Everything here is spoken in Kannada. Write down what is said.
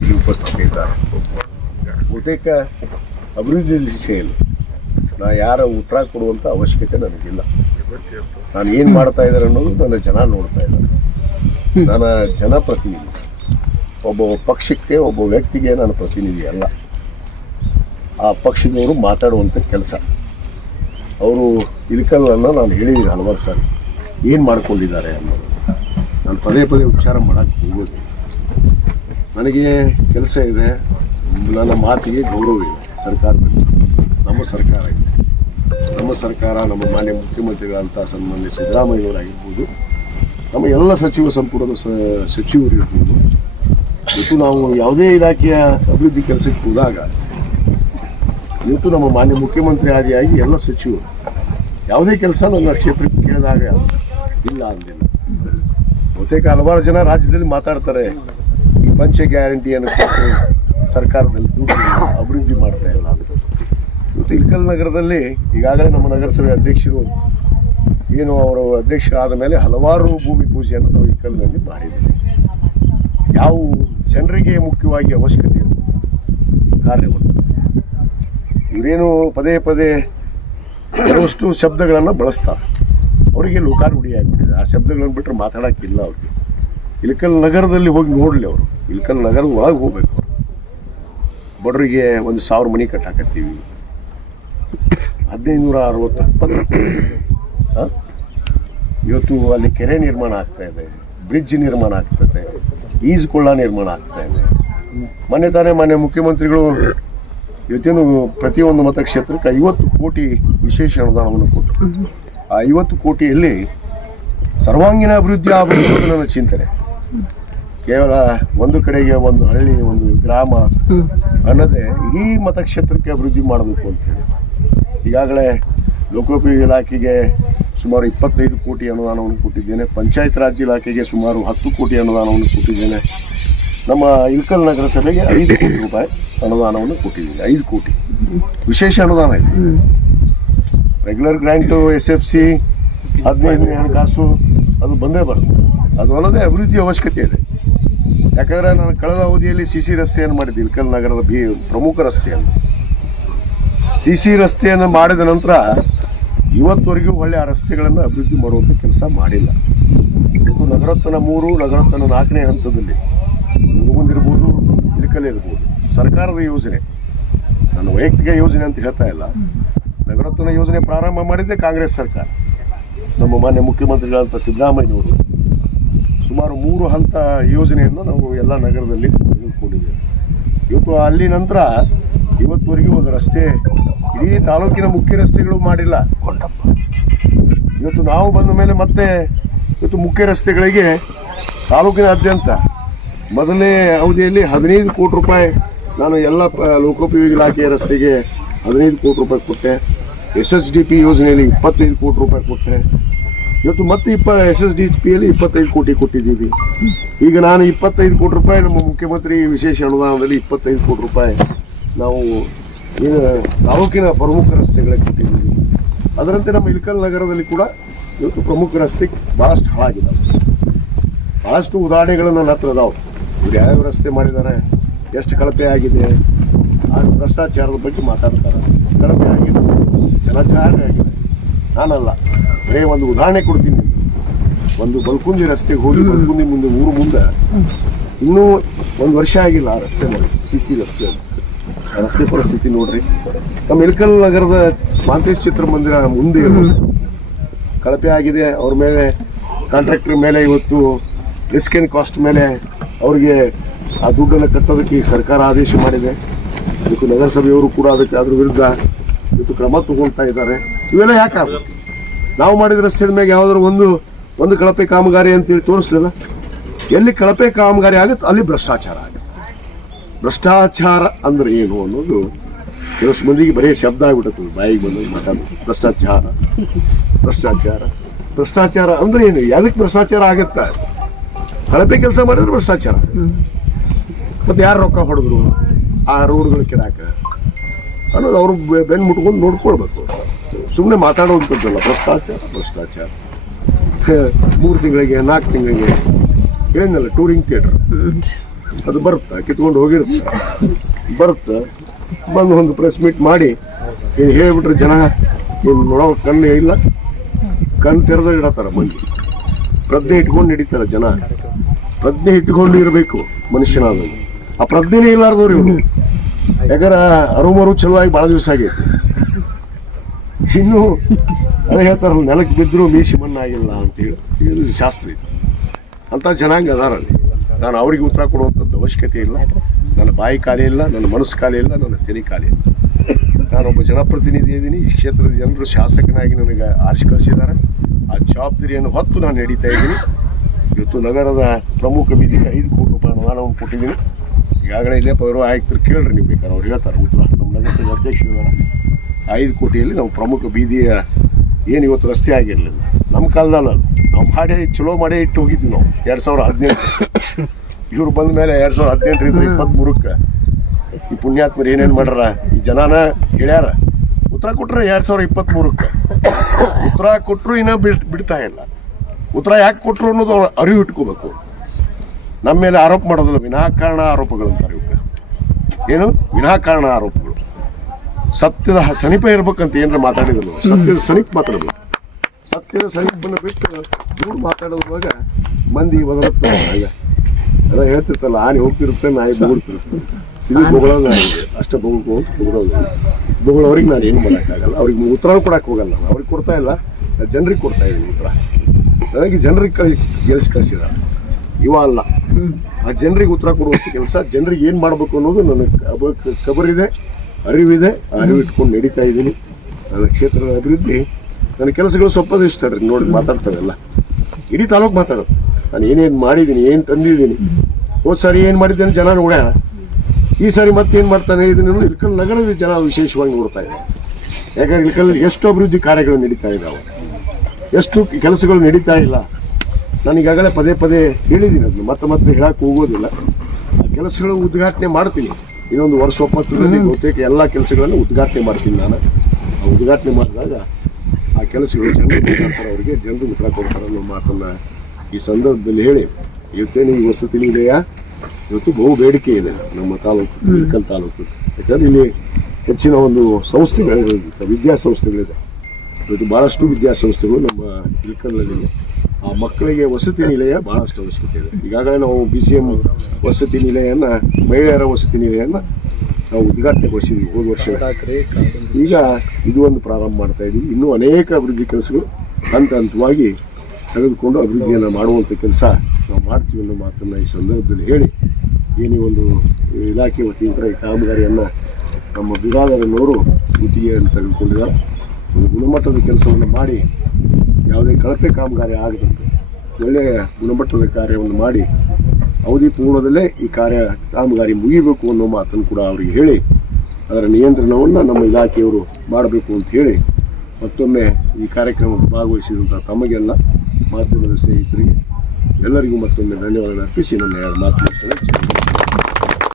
ಇಲ್ಲಿ ಉಪಸ್ಥಿತರಿದ್ದಾರೆ ಬಹುತೇಕ ಅಭಿವೃದ್ಧಿ ದಿಸೆಯಲ್ಲಿ ನಾ ಯಾರ ಉತ್ತರ ಕೊಡುವಂಥ ಅವಶ್ಯಕತೆ ನನಗಿಲ್ಲ. ನಾನು ಏನು ಮಾಡ್ತಾ ಇದ್ದಾರೆ ಅನ್ನೋದು ನನ್ನ ಜನ ನೋಡ್ತಾ ಇದ್ದಾರೆ. ನನ್ನ ಜನಪ್ರತಿನಿಧಿ, ಒಬ್ಬ ಪಕ್ಷಕ್ಕೆ ಒಬ್ಬ ವ್ಯಕ್ತಿಗೆ ನಾನು ಪ್ರತಿನಿಧಿ ಅಲ್ಲ. ಆ ಪಕ್ಷದವರು ಮಾತಾಡುವಂಥ ಕೆಲಸ. ಅವರು ಇಲ್ಕಲ್ಲನ್ನು ನಾನು ಹೇಳಿದ್ದೀನಿ ಹಲವಾರು ಸಾರಿ. ಏನು ಮಾಡ್ಕೊಂಡಿದ್ದಾರೆ ಅನ್ನೋದು. ನಾನು ಪದೇ ಪದೇ ಉಚ್ಚಾರ ಮಾಡೋಕ್ಕೆ ಹೋಗೋದು ನನಗೆ ಕೆಲಸ ಇದೆ. ನನ್ನ ಮಾತಿಗೆ ಗೌರವ ಇದೆ. ಸರ್ಕಾರದಲ್ಲಿ. ನಮ್ಮ ಸರ್ಕಾರ ಇದೆ. ನಮ್ಮ ಸರ್ಕಾರ ನಮ್ಮ ಮಾನ್ಯ ಮುಖ್ಯಮಂತ್ರಿಗಳಂತ ಸನ್ಮಾನ್ಯ ಸಿದ್ದರಾಮಯ್ಯವರಾಗಿರ್ಬೋದು ನಮ್ಮ ಎಲ್ಲ ಸಚಿವ ಸಂಪುಟದ ಸಚಿವರು ಇರ್ಬೋದು. ಇವತ್ತು ನಾವು ಯಾವುದೇ ಇಲಾಖೆಯ ಅಭಿವೃದ್ಧಿ ಕೆಲಸಕ್ಕೆ ಹೋದಾಗ, ಇವತ್ತು ನಮ್ಮ ಮಾನ್ಯ ಮುಖ್ಯಮಂತ್ರಿ ಆದಿಯಾಗಿ ಎಲ್ಲ ಸಚಿವರು ಯಾವುದೇ ಕೆಲಸ ನನ್ನ ಕ್ಷೇತ್ರಕ್ಕೆ ಕೇಳಿದಾಗ ಇಲ್ಲ ಅಂದಿಲ್ಲ. ಬಹುತೇಕ ಹಲವಾರು ಜನ ರಾಜ್ಯದಲ್ಲಿ ಮಾತಾಡ್ತಾರೆ. ಪಂಚ ಗ್ಯಾರಂಟಿಯನ್ನು ಕೊಟ್ಟು ಸರ್ಕಾರದಲ್ಲಿ ದುಡ್ಡು ಅಭಿವೃದ್ಧಿ ಮಾಡ್ತಾ ಇಲ್ಲ ಅಂತ. ಇವತ್ತು ನಗರದಲ್ಲಿ ಈಗಾಗಲೇ ನಮ್ಮ ನಗರಸಭೆ ಅಧ್ಯಕ್ಷರು ಏನು ಅವರು ಅಧ್ಯಕ್ಷರಾದ ಮೇಲೆ ಹಲವಾರು ಭೂಮಿ ಪೂಜೆಯನ್ನು ನಾವು ಇಳಕಲ್ನಲ್ಲಿ ಮಾಡಿದ್ದೀವಿ ಯಾವ ಜನರಿಗೆ ಮುಖ್ಯವಾಗಿ ಅವಶ್ಯಕತೆ ಇದೆ ಕಾರ್ಯವನ್ನು ಇವರೇನು ಪದೇ ಪದೇ ಕೆಲವಷ್ಟು ಶಬ್ದಗಳನ್ನು ಬಳಸ್ತಾರೆ. ಅವರಿಗೆ ಲೋಕಾರೂಢಿ ಆಗಿಬಿಟ್ಟಿದೆ ಆ ಶಬ್ದಗಳನ್ನು ಬಿಟ್ಟರೆ ಮಾತಾಡೋಕ್ಕಿಲ್ಲ ಅವ್ರಿಗೆ. ಇಲ್ಕಲ್ ನಗರದಲ್ಲಿ ಹೋಗಿ ನೋಡಲಿ ಅವರು. ಇಲ್ಕಲ್ ನಗರದ ಒಳಗೆ ಹೋಗ್ಬೇಕು ಅವರು. ಬಡವರಿಗೆ ಒಂದು ಸಾವಿರ ಮನೆ ಕಟ್ಟಾಕತ್ತೀವಿ. ಹದಿನೈದುನೂರ ಅರವತ್ತು ಇಪ್ಪತ್ತು ಆ? ಇವತ್ತು ಅಲ್ಲಿ ಕೆರೆ ನಿರ್ಮಾಣ ಆಗ್ತಾ ಇದೆ, ಬ್ರಿಡ್ಜ್ ನಿರ್ಮಾಣ ಆಗ್ತದೆ ಈಜುಕೊಳ್ಳ ನಿರ್ಮಾಣ ಆಗ್ತಾ ಇದೆ. ಮೊನ್ನೆ ತಾನೇ ಮಾನ್ಯ ಮುಖ್ಯಮಂತ್ರಿಗಳು. ಇವತ್ತೇನು ಪ್ರತಿಯೊಂದು ಮತಕ್ಷೇತ್ರಕ್ಕೆ ಐವತ್ತು ಕೋಟಿ ವಿಶೇಷ ಅನುದಾನವನ್ನು ಕೊಟ್ಟರು. ಆ ಐವತ್ತು ಕೋಟಿಯಲ್ಲಿ ಸರ್ವಾಂಗೀಣ ಅಭಿವೃದ್ಧಿ ಆಗಬೇಕು ಅನ್ನೋದು ನನ್ನ ಚಿಂತನೆ. ಕೇವಲ ಒಂದು ಕಡೆಗೆ ಒಂದು ಹಳ್ಳಿ ಒಂದು ಗ್ರಾಮ ಅನ್ನೋದೇ ಇಡೀ ಮತಕ್ಷೇತ್ರಕ್ಕೆ ಅಭಿವೃದ್ಧಿ ಮಾಡಬೇಕು ಅಂತೇಳಿ ಈಗಾಗಲೇ ಲೋಕೋಪಯೋಗಿ ಇಲಾಖೆಗೆ ಸುಮಾರು ಇಪ್ಪತ್ತೈದು ಕೋಟಿ ಅನುದಾನವನ್ನು ಕೊಟ್ಟಿದ್ದೇನೆ. ಪಂಚಾಯತ್ ರಾಜ್ ಇಲಾಖೆಗೆ ಸುಮಾರು ಹತ್ತು ಕೋಟಿ ಅನುದಾನವನ್ನು ಕೊಟ್ಟಿದ್ದೇನೆ. ನಮ್ಮ ಇಲ್ಕಲ್ ನಗರಸಭೆಗೆ ಐದು ಕೋಟಿ ರೂಪಾಯಿ ಅನುದಾನವನ್ನು ಕೊಟ್ಟಿದ್ದೀನಿ. ಐದು ಕೋಟಿ. ವಿಶೇಷ ಅನುದಾನ ಇದೆ. Regular grant S F C ಹದಿನೈದನೇ ಹಣಕಾಸು ಅದು ಬಂದೇ ಬರುತ್ತೆ. ಅದು ಅಲ್ಲದೆ ಅಭಿವೃದ್ಧಿ ಅವಶ್ಯಕತೆ ಇದೆ. ಯಾಕಂದರೆ ನಾನು ಕಳೆದ ಅವಧಿಯಲ್ಲಿ ಸಿ ಸಿ ರಸ್ತೆಯನ್ನು ಮಾಡಿದ್ದೆ, ಇಲ್ಕಲ್ ನಗರದ ಬಿ ಪ್ರಮುಖ ರಸ್ತೆಯನ್ನು ಸಿ ಸಿ ರಸ್ತೆಯನ್ನು ಮಾಡಿದ ನಂತರ ಇವತ್ತವರೆಗೂ ಒಳ್ಳೆ ಆ ರಸ್ತೆಗಳನ್ನು ಅಭಿವೃದ್ಧಿ ಮಾಡುವಂಥ ಕೆಲಸ ಮಾಡಿಲ್ಲ. ಇದು ನಗರತ್ತನ ಮೂರು, ನಗರತ್ತನ ನಾಲ್ಕನೇ ಹಂತದಲ್ಲಿ. ಮುಂದಿರ್ಬೋದು ಇಲ್ಕಲ್ ಇರ್ಬೋದು. ಸರ್ಕಾರದ ಯೋಜನೆ. ನನ್ನ ವೈಯಕ್ತಿಕ ಯೋಜನೆ ಅಂತ ಹೇಳ್ತಾ ಇಲ್ಲ. ನಗರತ್ತನ ಯೋಜನೆ ಪ್ರಾರಂಭ ಮಾಡಿದ್ದೆ ಕಾಂಗ್ರೆಸ್ ಸರ್ಕಾರ. ನಮ್ಮ ಮಾನ್ಯ ಮುಖ್ಯಮಂತ್ರಿಗಳಂತ ಸಿದ್ದರಾಮಯ್ಯನವರು. ಸುಮಾರು ಮೂರು ಹಂತ ಯೋಜನೆಯನ್ನು ನಾವು ಎಲ್ಲ ನಗರದಲ್ಲಿ ತೆಗೆದುಕೊಂಡಿದ್ದೇವೆ. ಇವತ್ತು ಅಲ್ಲಿ ನಂತರ ಇವತ್ತುವರೆಗೂ ಒಂದು ರಸ್ತೆ ಇಡೀ ತಾಲೂಕಿನ ಮುಖ್ಯ ರಸ್ತೆಗಳು ಮಾಡಿಲ್ಲ. ಇವತ್ತು ನಾವು ಬಂದ ಮೇಲೆ ಮತ್ತೆ ಇವತ್ತು ಮುಖ್ಯ ರಸ್ತೆಗಳಿಗೆ ತಾಲೂಕಿನಾದ್ಯಂತ ಮೊದಲನೇ ಅವಧಿಯಲ್ಲಿ ಹದಿನೈದು ಕೋಟಿ ರೂಪಾಯಿ ನಾನು ಎಲ್ಲ ಲೋಕೋಪಯೋಗಿ ಇಲಾಖೆಯ ರಸ್ತೆಗೆ ಹದಿನೈದು ಕೋಟಿ ರೂಪಾಯಿ ಕೊಟ್ಟೆ. ಎಸ್ ಎಸ್ ಡಿ ಪಿ ಯೋಜನೆಯಲ್ಲಿ ಇಪ್ಪತ್ತೈದು ಕೋಟಿ ರೂಪಾಯಿ ಕೊಟ್ಟೆ. ಇವತ್ತು ಮತ್ತೆ ಇಪ್ಪ ಎಸ್ ಎಸ್ ಡಿ ಪಿಯಲ್ಲಿ ಇಪ್ಪತ್ತೈದು ಕೋಟಿ ಕೊಟ್ಟಿದ್ದೀವಿ. ಈಗ ನಾನು ಇಪ್ಪತ್ತೈದು ಕೋಟಿ ರೂಪಾಯಿ ನಮ್ಮ ಮುಖ್ಯಮಂತ್ರಿ ವಿಶೇಷ ಅನುದಾನದಲ್ಲಿ ಇಪ್ಪತ್ತೈದು ಕೋಟಿ ರೂಪಾಯಿ ನಾವು ಏನು ತಾಲೂಕಿನ ಪ್ರಮುಖ ರಸ್ತೆಗಳಿಗೆ ಕೊಟ್ಟಿದ್ದೀವಿ. ಅದರಂತೆ ನಮ್ಮ ಇಲ್ಕಲ್ ನಗರದಲ್ಲಿ ಕೂಡ ಇವತ್ತು ಪ್ರಮುಖ ರಸ್ತೆ ಭಾಳಷ್ಟು ಹಾಳಾಗಿದೆ. ಭಾಳಷ್ಟು ಉದಾಹರಣೆಗಳು ನನ್ನ ಹತ್ರ ಅದಾವೆ. ಇವ್ರು ಯಾವ್ಯಾವ ರಸ್ತೆ ಮಾಡಿದ್ದಾರೆ, ಎಷ್ಟು ಕಳಪೆ ಆಗಿದೆ, ಆ ಭ್ರಷ್ಟಾಚಾರದ ಬಗ್ಗೆ ಮಾತಾಡ್ತಾರೆ. ಕಳಪೆ ಆಗಿದೆ, ಜಲಾಚಾರ ಆಗಿದೆ. ನಾನಲ್ಲ ಬರೀ ಒಂದು ಉದಾಹರಣೆ ಕೊಡ್ತೀನಿ. ಒಂದು ಬಲ್ಕುಂದಿ ರಸ್ತೆಗೆ ಹೋಗಿ ಬಲ್ಕುಂದಿ ಮುಂದೆ ಊರು ಮುಂದೆ ಇನ್ನೂ ಒಂದು ವರ್ಷ ಆಗಿಲ್ಲ ಆ ರಸ್ತೆ ನೋಡಿ ಸಿ ಸಿ ರಸ್ತೆ ಅದು. ಆ ರಸ್ತೆ ಪರಿಸ್ಥಿತಿ ನೋಡ್ರಿ ನಮ್ಮ ಇಳಕಲ್ ನಗರದ ಮಾಂತೇಶ್ ಚಿತ್ರಮಂದಿರ ಮುಂದೆ. ಕಳಪೆ ಆಗಿದೆ ಅವ್ರ ಮೇಲೆ ಕಾಂಟ್ರಾಕ್ಟರ್ ಮೇಲೆ ಇವತ್ತು ರಿಸ್ಕ್ ಆ್ಯಂಡ್ ಕಾಸ್ಟ್ ಮೇಲೆ ಅವ್ರಿಗೆ ಆ ದುಡ್ಡನ್ನು ಕಟ್ಟೋದಕ್ಕೆ ಈಗ ಸರ್ಕಾರ ಆದೇಶ ಮಾಡಿದೆ ಇವತ್ತು ನಗರಸಭೆಯವರು ಕೂಡ ಅದಕ್ಕೆ ಅದ್ರ ವಿರುದ್ಧ ಇವತ್ತು ಕ್ರಮ ತಗೊಳ್ತಾ ಇದ್ದಾರೆ ಇವೆಲ್ಲ ಯಾಕೆ ಆಗುತ್ತೆ? ನಾವು ಮಾಡಿದ ರಸ್ತೆ ಮ್ಯಾಗ ಯಾವ್ದಾದ್ರು ಒಂದು ಒಂದು ಕಳಪೆ ಕಾಮಗಾರಿ ಅಂತೇಳಿ ತೋರಿಸ್ಲಿಲ್ಲ. ಎಲ್ಲಿ ಕಳಪೆ ಕಾಮಗಾರಿ ಆಗುತ್ತೆ, ಅಲ್ಲಿ ಭ್ರಷ್ಟಾಚಾರ ಆಗುತ್ತೆ. ಭ್ರಷ್ಟಾಚಾರ ಅಂದ್ರೆ ಏನು ಅನ್ನೋದು ಕೆಲವು ಮಂದಿಗೆ ಬರೀ ಶಬ್ದ ಆಗ್ಬಿಟ್ಟು ಬಾಯಿಗೆ ಬಂದು ಮಾತಾಡೋದು ಭ್ರಷ್ಟಾಚಾರ ಭ್ರಷ್ಟಾಚಾರ ಭ್ರಷ್ಟಾಚಾರ ಅಂದ್ರೆ ಏನು? ಯಾವ್ದಕ್ಕೆ ಭ್ರಷ್ಟಾಚಾರ ಆಗುತ್ತೆ? ಕಳಪೆ ಕೆಲಸ ಮಾಡಿದ್ರೆ ಭ್ರಷ್ಟಾಚಾರ ಮತ್ತೆ ಯಾರು ರೊಕ್ಕ ಹೊಡೆದ್ರು? ಆ ರೋಡ್ಗಳು ಕೆಡಾಕ ಅನ್ನೋದು ಅವರು ಬೆನ್ ಮುಟ್ಕೊಂಡು ನೋಡ್ಕೊಳ್ಬೇಕು. ಸುಮ್ಮನೆ ಮಾತಾಡೋವಂಥದ್ದಲ್ಲ, ಭ್ರಷ್ಟಾಚಾರ ಭ್ರಷ್ಟಾಚಾರ. ಮೂರು ತಿಂಗಳಿಗೆ, ನಾಲ್ಕು ತಿಂಗಳಿಗೆ ಏನಲ್ಲ ಟೂರಿಂಗ್ ಥಿಯೇಟರ್ ಅದು ಬರುತ್ತೆ? ಕಿತ್ಕೊಂಡು ಹೋಗಿರುತ್ತೆ? ಬರುತ್ತೆ? ಬಂದು ಒಂದು ಪ್ರೆಸ್ ಮೀಟ್ ಮಾಡಿ ಏನು ಹೇಳ್ಬಿಟ್ರೆ ಜನ ಏನು ನೋಡೋ ಕಣ್ಣು ಇಲ್ಲ. ಕಣ್ಣು ತೆರೆದ ಇಡತ್ತಾರ ಮಂದಿ. ಪ್ರಜ್ಞೆ ಇಟ್ಕೊಂಡು ಹಿಡಿತಾರೆ ಜನ. ಪ್ರಜ್ಞೆ ಇಟ್ಕೊಂಡು ಇರಬೇಕು ಮನುಷ್ಯನಾದ ಆ ಪ್ರಜ್ಞೆನೇ ಇಲ್ಲಾರ್ದವ್ರು ಇವರು. ಯಾಕಂದ್ರೆ ಅರುಮರು ಆಗಿ ಭಾಳ ದಿವಸ ಆಗೈತಿ. ಇನ್ನು ಅದೇ ಹೇಳ್ತಾರಲ್ಲ, ನೆಲಕ್ಕೆ ಬಿದ್ದರೂ ಮೀಸಿ ಮಣ್ಣಾಗಿಲ್ಲ ಅಂತೇಳಿ ಇದು ಶಾಸ್ತ್ರ ಇದು. ಅಂತ ಜನಾಂಗ ಅದಾರಲ್ಲಿ ನಾನು ಅವರಿಗೆ ಉತ್ತರ ಕೊಡುವಂಥದ್ದು ಅವಶ್ಯಕತೆ ಇಲ್ಲ. ನನ್ನ ಬಾಯಿ ಖಾಲಿ ಇಲ್ಲ, ನನ್ನ ಮನಸ್ಸು ಖಾಲಿ ಇಲ್ಲ, ನನ್ನ ತೆನೆ ಖಾಲಿ ಇಲ್ಲ. ನಾನೊಬ್ಬ ಜನಪ್ರತಿನಿಧಿ ಇದ್ದೀನಿ. ಈ ಕ್ಷೇತ್ರದ ಜನರು ಶಾಸಕನಾಗಿ ನನಗೆ ಆರಿಸಿ ಆ ಜವಾಬ್ದಾರಿಯನ್ನು ಹೊತ್ತು ನಾನು ನಡೀತಾ ಇದ್ದೀನಿ. ಇವತ್ತು ನಗರದ ಪ್ರಮುಖ ಬೀದಿಗೆ ಐದು ಕೋಟಿ ರೂಪಾಯಿ ಅನುದಾನವನ್ನು ಕೊಟ್ಟಿದ್ದೀನಿ. ಈಗಾಗಲೇ ಇಲ್ಲೇ ಪೌರ ಆಯುಕ್ತರು ಕೇಳ್ರಿ ನೀವು ಬೇಕಾದ್ರೆ, ಅವ್ರು ಹೇಳ್ತಾರೆ ಉತ್ತರ ನಮ್ಮ ನಗರಸಭೆ ಅಧ್ಯಕ್ಷರಿದ್ದಾರೆ. ಐದು ಕೋಟಿಯಲ್ಲಿ ನಾವು ಪ್ರಮುಖ ಬೀದಿಯ ಏನು ಇವತ್ತು ರಸ್ತೆ ಆಗಿರಲಿಲ್ಲ. ನಮ್ಮ ಕಾಲದಲ್ಲ ನಾವು ಮಾಡೇ ಚಲೋ ಮಾಡೇ ಇಟ್ಟು ಹೋಗಿದ್ವಿ ನಾವು. ಎರಡು ಸಾವಿರ ಹದಿನೆಂಟು. ಇವ್ರು ಬಂದ ಮೇಲೆ ಎರಡು ಸಾವಿರ ಹದಿನೆಂಟರಿಂದ ಇಪ್ಪತ್ತ್ಮೂರಕ್ಕೆ ಈ ಪುಣ್ಯಾತ್ಮರು ಏನೇನು ಮಾಡ್ಯಾರ? ಈ ಜನಾನ ಹೇಳ್ಯಾರ ಉತ್ತರ ಕೊಟ್ಟರೆ ಎರಡು ಸಾವಿರ ಇಪ್ಪತ್ತ್ಮೂರಕ್ಕೆ ಉತ್ತರ ಕೊಟ್ಟರು ಇನ್ನೂ ಬಿಡ್ ಬಿಡ್ತಾ ಇಲ್ಲ. ಉತ್ತರ ಯಾಕೆ ಕೊಟ್ಟರು ಅನ್ನೋದು ಅವ್ರು ಅರಿವು ಇಟ್ಕೋಬೇಕು. ನಮ್ಮ ಮೇಲೆ ಆರೋಪ ಮಾಡೋದಿಲ್ಲ. ವಿನಾಕಾರಣ ಆರೋಪಗಳು ಅಂತಾರೆ ಇವಕ್ಕೆ ಏನು? ವಿನಾಕಾರಣ ಆರೋಪಗಳು. ಸತ್ಯದ ಸಮೀಪ ಇರ್ಬೇಕಂತ ಏನಾರ ಮಾತಾಡಿದ್ರು. ಸತ್ಯದ ಸಮೀಪ ಮಾತಾಡ್ಬೇಕು. ಸತ್ಯದ ಸನಿಪನ್ನು ಬಿಟ್ಟು ದೂರು ಮಾತಾಡೋದ್ರೊಳಗ ಮಂದಿ ಬದಲಾಗ ಅದ ಹೇಳ್ತಿರ್ತಲ್ಲ ಆನೆ ಹೋಗ್ತಿರುತ್ತೆ ನಾಯಿ ಬೊಗಳ್ತಿರುತ್ತೆ. ಸಿಗಿ ಬೊಗಳೋ ನಾಯಿ ಅಷ್ಟೇ ಬೊಗಳ್ಕೊ ಬೊಗಳೋದು ನಾನು ಏನು ಮಾಡೋಕ್ಕಾಗಲ್ಲ ಅವ್ರಿಗೆ ಉತ್ತರ ಕೊಡಕ್ಕೆ ಹೋಗಲ್ಲ ನಾನು. ಅವ್ರಿಗೆ ಕೊಡ್ತಾ ಇಲ್ಲ. ಜನರಿಗೆ ಕೊಡ್ತಾ ಇದ್ದೀನಿ ಉತ್ತರ. ನನಗೆ ಜನರಿಗೆ ಕಳಿ ಗೆಲ್ಸಿ ಕಳಿಸಿದ. ಇವ ಅಲ್ಲ. ಆ ಜನರಿಗೆ ಉತ್ತರ ಕೊಡುವಂಥ ಕೆಲಸ ಜನರಿಗೆ ಏನು ಮಾಡಬೇಕು ಅನ್ನೋದು ನನಗೆ ಕಬರಿದೆ ಅರಿವಿದೆ ಅರಿವಿಟ್ಕೊಂಡು ನಡೀತಾ ಇದ್ದೀನಿ. ನನ್ನ ಕ್ಷೇತ್ರದ ಅಭಿವೃದ್ಧಿ, ನನ್ನ ಕೆಲಸಗಳು ಸೊಪ್ಪದಿಸ್ತಾರೆ ನೋಡಿ ಮಾತಾಡ್ತಾರಲ್ಲ. ಇಡೀ ತಾಲೂಕು ಮಾತಾಡೋದು. ನಾನು ಏನೇನು ಮಾಡಿದ್ದೀನಿ, ಏನು ತಂದಿದ್ದೀನಿ. ಹೋದ್ ಸಾರಿ ಏನು ಮಾಡಿದ್ದೇನೆ, ಜನ ನೋಡ್ಯಾರ ಈ ಸಾರಿ ಮತ್ತೇನು ಮಾಡ್ತಾನೆ ಇದನ್ನು ಇಳ್ಕಲ್ ನಗರದ ಜನ ವಿಶೇಷವಾಗಿ ನೋಡ್ತಾ ಇದ್ದಾರೆ. ಯಾಕಂದ್ರೆ ಇಳ್ಕಲ್ಲಿ ಎಷ್ಟು ಅಭಿವೃದ್ಧಿ ಕಾರ್ಯಗಳು ನಡೀತಾ ಇದ್ದಾವೆ. ಎಷ್ಟು ಕೆಲಸಗಳು ನಡೀತಾ ಇಲ್ಲ. ನಾನು ಈಗಾಗಲೇ ಪದೇ ಪದೇ ಹೇಳಿದ್ದೀನಿ, ಅದನ್ನು ಮತ್ತೆ ಮತ್ತೆ ಹೇಳಕ್ಕೆ ಹೋಗೋದಿಲ್ಲ. ಆ ಕೆಲಸಗಳು ಉದ್ಘಾಟನೆ ಮಾಡ್ತೀನಿ. ಇನ್ನೊಂದು ವರ್ಷ ಒಪ್ಪತ್ತರಲ್ಲಿ ಬಹುತೇಕ ಎಲ್ಲ ಕೆಲಸಗಳನ್ನು ಉದ್ಘಾಟನೆ ಮಾಡ್ತೀನಿ ನಾನು. ಆ ಉದ್ಘಾಟನೆ ಮಾಡಿದಾಗ ಆ ಕೆಲಸಗಳು ಜನರು ಮುಖಾಂತರ ಅವರಿಗೆ ಜನರು ಉತ್ತರ ಕೊಡ್ತಾರೆ ಅನ್ನೋ ಮಾತನ್ನು ಈ ಸಂದರ್ಭದಲ್ಲಿ ಹೇಳಿ. ಇವತ್ತೇನು ಈ ವಸತಿ ಇದೆಯಾ ಇವತ್ತು ಬಹು ಬೇಡಿಕೆ ಇದೆ ನಮ್ಮ ತಾಲೂಕು ಇಳ್ಕಲ್ ತಾಲೂಕು. ಯಾಕಂದ್ರೆ ಇಲ್ಲಿ ಹೆಚ್ಚಿನ ಒಂದು ಸಂಸ್ಥೆಗಳು ವಿದ್ಯಾಸಂಸ್ಥೆಗಳಿದೆ. ಇವತ್ತು ಭಾಳಷ್ಟು ವಿದ್ಯಾಸಂಸ್ಥೆಗಳು ನಮ್ಮ ಇಳಕಲ್ನಲ್ಲಿ ಆ ಮಕ್ಕಳಿಗೆ ವಸತಿ ನಿಲಯ ಭಾಳಷ್ಟು ಅವಶ್ಯಕತೆ ಇದೆ. ಈಗಾಗಲೇ ನಾವು ಬಿ ಸಿ ಎಂ ವಸತಿ ನಿಲಯನ ಮಹಿಳೆಯರ ವಸತಿ ನಿಲಯನ ನಾವು ಉದ್ಘಾಟನೆಗೊಳಿಸಿದ್ವಿ ಹೋದ ವರ್ಷ. ಈಗ ಇದು ಒಂದು ಪ್ರಾರಂಭ ಮಾಡ್ತಾ ಇದ್ದೀವಿ. ಇನ್ನೂ ಅನೇಕ ಅಭಿವೃದ್ಧಿ ಕೆಲಸಗಳು ಹಂತ ಹಂತವಾಗಿ ತೆಗೆದುಕೊಂಡು ಅಭಿವೃದ್ಧಿಯನ್ನು ಮಾಡುವಂಥ ಕೆಲಸ ನಾವು ಮಾಡ್ತೀವಿ ಅನ್ನೋ ಮಾತನ್ನು ಈ ಸಂದರ್ಭದಲ್ಲಿ ಹೇಳಿ, ಏನೇ ಒಂದು ಇಲಾಖೆ ವತಿಯಿಂದ ಈ ಕಾಮಗಾರಿಯನ್ನು ನಮ್ಮ ಬಿರಾದರನ್ನವರು ಗುತ್ತಿಗೆಯನ್ನು ತೆಗೆದುಕೊಂಡಿದ್ದಾರೆ. ಒಂದು ಗುಣಮಟ್ಟದ ಕೆಲಸವನ್ನು ಮಾಡಿ ಯಾವುದೇ ಕಳಪೆ ಕಾಮಗಾರಿ ಆಗದಂತೆ ಒಳ್ಳೆಯ ಗುಣಮಟ್ಟದ ಕಾರ್ಯವನ್ನು ಮಾಡಿ ಅವಧಿ ಪೂರ್ಣದಲ್ಲೇ ಈ ಕಾರ್ಯ ಕಾಮಗಾರಿ ಮುಗಿಬೇಕು ಅನ್ನೋ ಮಾತನ್ನು ಕೂಡ ಅವರಿಗೆ ಹೇಳಿ ಅದರ ನಿಯಂತ್ರಣವನ್ನು ನಮ್ಮ ಇಲಾಖೆಯವರು ಮಾಡಬೇಕು ಅಂತ ಹೇಳಿ ಮತ್ತೊಮ್ಮೆ ಈ ಕಾರ್ಯಕ್ರಮಕ್ಕೆ ಭಾಗವಹಿಸಿದಂಥ ತಮಗೆಲ್ಲ ಮಾಧ್ಯಮದ ಸ್ನೇಹಿತರಿಗೆ ಎಲ್ಲರಿಗೂ ಮತ್ತೊಮ್ಮೆ ಧನ್ಯವಾದಗಳು ಅರ್ಪಿಸಿ ನನ್ನ ಎರಡು ಮಾತು